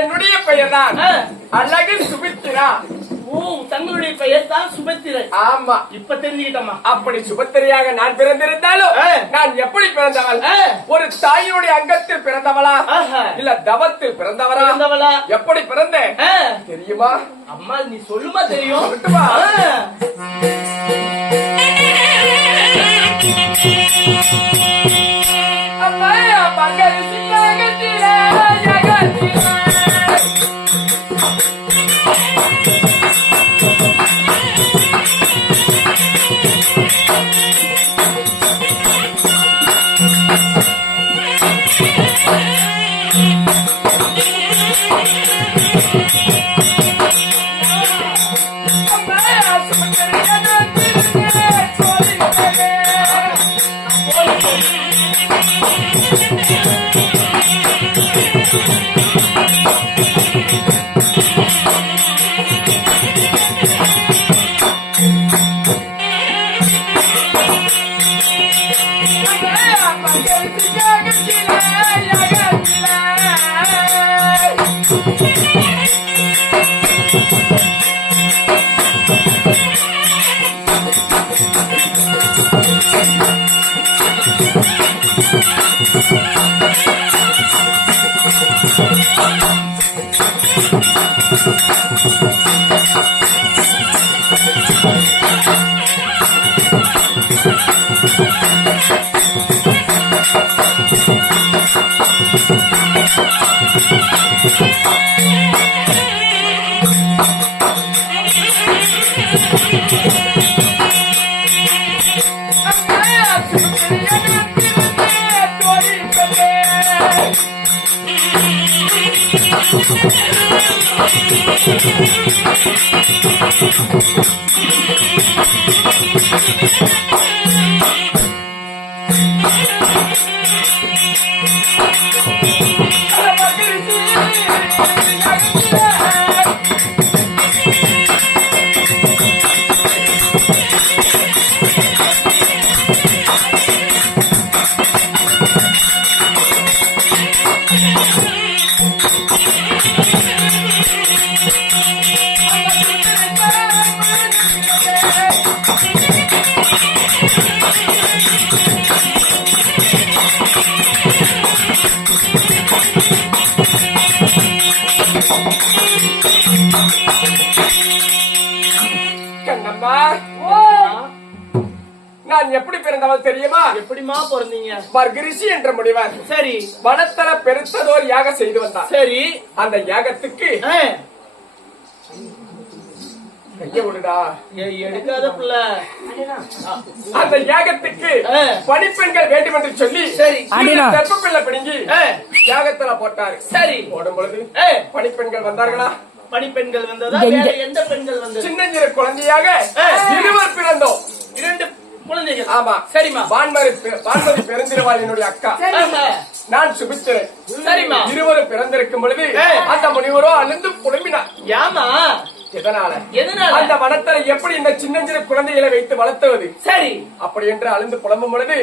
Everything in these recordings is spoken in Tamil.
என்னுடைய பெயர் தான் அழகு சுபித்திரா. தங்களுடைய பெயர் தான் சுபத்திரை. ஆமா, இப்ப தெரிஞ்சுக்கிட்டமா. அப்படி சுபத்திரையாக நான் பிறந்திருந்தாலும் நான் எப்படி பிறந்தவள்? ஒரு தாயினுடைய அங்கத்தில் பிறந்தவளா இல்ல தவத்தில் பிறந்தவளா? எப்படி பிறந்தேன் தெரியுமா? அம்மா நீ சொல்லுமா தெரியும். அம்மா மகள் சின்னகத்திலே ஜகத்திலே கண்ணம்மா, நான் எப்படி பிறந்தவள் தெரியுமா? எப்படிமா பிறந்தீங்க? மர்கரிஷி என்ற முனிவர் சரி வனத்தர பெருத்ததோர் யாகம் செய்து வந்தார். சரி அந்த யாகத்துக்கு கைய விடுடா, எடுக்காத புள்ள. அந்த யாகத்துக்கு பணிப்பெண்கள் வேண்டும் என்று சொல்லி சரி தெப்பப்பிள்ளை பிடுங்கி யாகத்துல போட்டாரு. சரி போடும் பொழுது பணிப்பெண்கள் வந்தார்களா? பணிப்பெண்கள் வந்ததா? வேற எந்த பெண்கள் வந்தது? சின்னஞ்சிறு குழந்தையாக இருவர் பிறந்தோம். 2 குழந்தைகள். ஆமா. சரிமா. வான்மதி பெருந்திருவாளினுடைய அக்கா. நான் சுபித்திரன். சரிமா. இருவரும் பிறந்திருக்கும் பொழுது அந்த முனிவரோ அழுந்து புலம்பினார். ஏமா? எதனால? எதனால? அந்த வனத்துல எப்படி இந்த சின்னஞ்சிறு குழந்தைகளை வைத்து வளர்த்துவது? சரி அப்படி என்று அழுந்து புலம்பும் பொழுது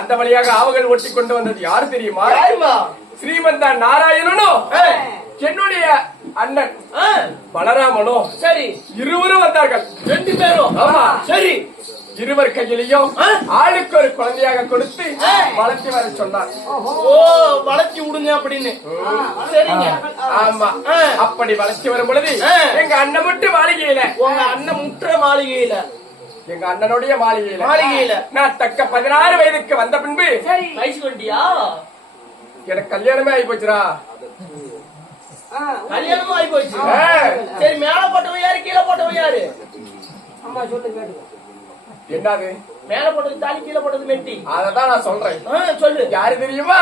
அந்த வழியாக ஆவகள் ஒட்டி கொண்டு வந்தது யார் தெரியுமா? ஸ்ரீமந்த நாராயணனோ என்னுடைய அண்ணன் பலராமனோ சரி இருவரும் வந்தார்கள். 2 பேரும். ஆமா. சரி இருவர் கையிலையும் ஆளுக்கு ஒரு குழந்தையாக கொடுத்து வளர்த்தி வர சொன்னார். ஓ வளர்ச்சி விடுங்க அப்படின்னு. சரிங்க. ஆமா. அப்படி வளர்ச்சி வரும் பொழுது எங்க அண்ணன் மட்டும் மாளிகையில, உங்க அண்ணன் முற்ற மாளிகையில, எங்க அண்ணனுடைய மாளிகையில நான் தக்க 16 வயதுக்கு வந்த பின்பு வயசு கொண்டியா? எனக்கு கல்யாணமே ஆகி போச்சுரா. கல்யாணமும் ஆகி போச்சு. சரி மேல போட்டவன் யாரு, கீழே போட்டவன் யாரு? என்னது? மேல போட்டது தாலி, கீழே போட்டது மெட்டி. அததான் நான் சொல்றேன். சொல்லு. யாரு தெரியுமா?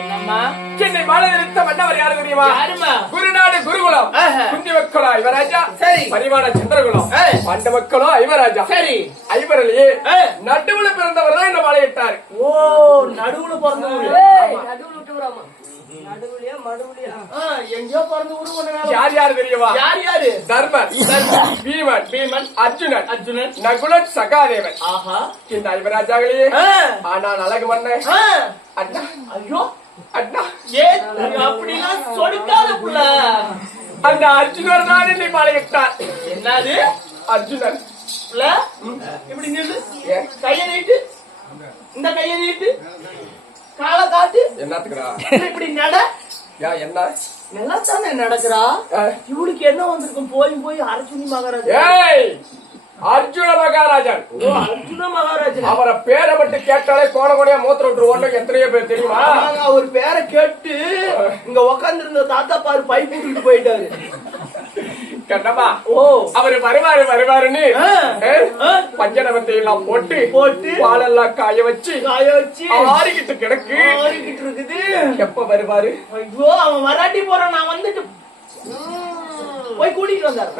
என்னம்மா சென்னை வாழவிருத்த மன்னவர் யாரு தெரியுமா? யாருமா? குருநாடு குருகுலம் குந்தி மக்களோ ஐவராஜா, சரி. பரிவான சந்திரகுலம் பண்ட மக்களோ ஐவராஜா. சரி. ஐவரிலேயே நடுவுல பிறந்தவர் தான் இந்த மாலையிட்டாரு. ஓ, நடுவுல பிறந்தவரு. நடுவுல விட்டுறாமா நடுவுலயா மடுவுலயா எங்கயோ பிறந்த ஊரு. யார் யாரு தெரியுமா? யார் யாரு? தர்மன், பீமன், பீமன், அர்ஜுனன், அர்ஜுனன், நகுலன், சகாதேவன். ஆஹா. இந்த ஐவராஜாகளே ஆனால் அழகு மன்னன் அண்ணா. ஐயோ அண்ணா, ஏன் அப்படிலாம் சொடுக்காத புள்ள. அந்த அர்ஜுனர் தான் என்னை மாலையிட்டார். என்னது அர்ஜுனன் புள்ள? இப்படி நில்லு. ஏன்? கைய நீட்டு. இந்த கைய நீட்டு. காலை காட்டு. என்னத்துக்குடா? இப்படி நட. யா என்ன? நல்லா தானே நடக்கிறா. இவளுக்கு என்ன வந்திருக்கும்? போய் போய் அர்ஜுனி மகாராஜா. ஏய், அர்ஜுன மகாராஜன். ஓ, அர்ஜுன மகாராஜா. அவரை பேரை மட்டும் கேட்டாலே கோட கோடையா மூத்திர விட்டுருவோம். எத்தனையோ பேர் தெரியுமா? அவர் பேரை கேட்டு இங்க உக்காந்து இருந்த தாத்தா பாரு பைப் விட்டுட்டு போயிட்டாரு. கண்டமா? ஓ, அவரு வருவாருன்னு பஞ்சநவத்தை எல்லாம் போட்டு பாலெல்லாம் காய வச்சு ஆறிக்கிட்டு கிடக்கு. ஆறிக்கிட்டு இருக்குது. எப்ப வருவாரு? ஐயோ, அவன் வராட்டி போறான். நான் வந்துட்டு போய் கூட்டிட்டு வந்தாரு.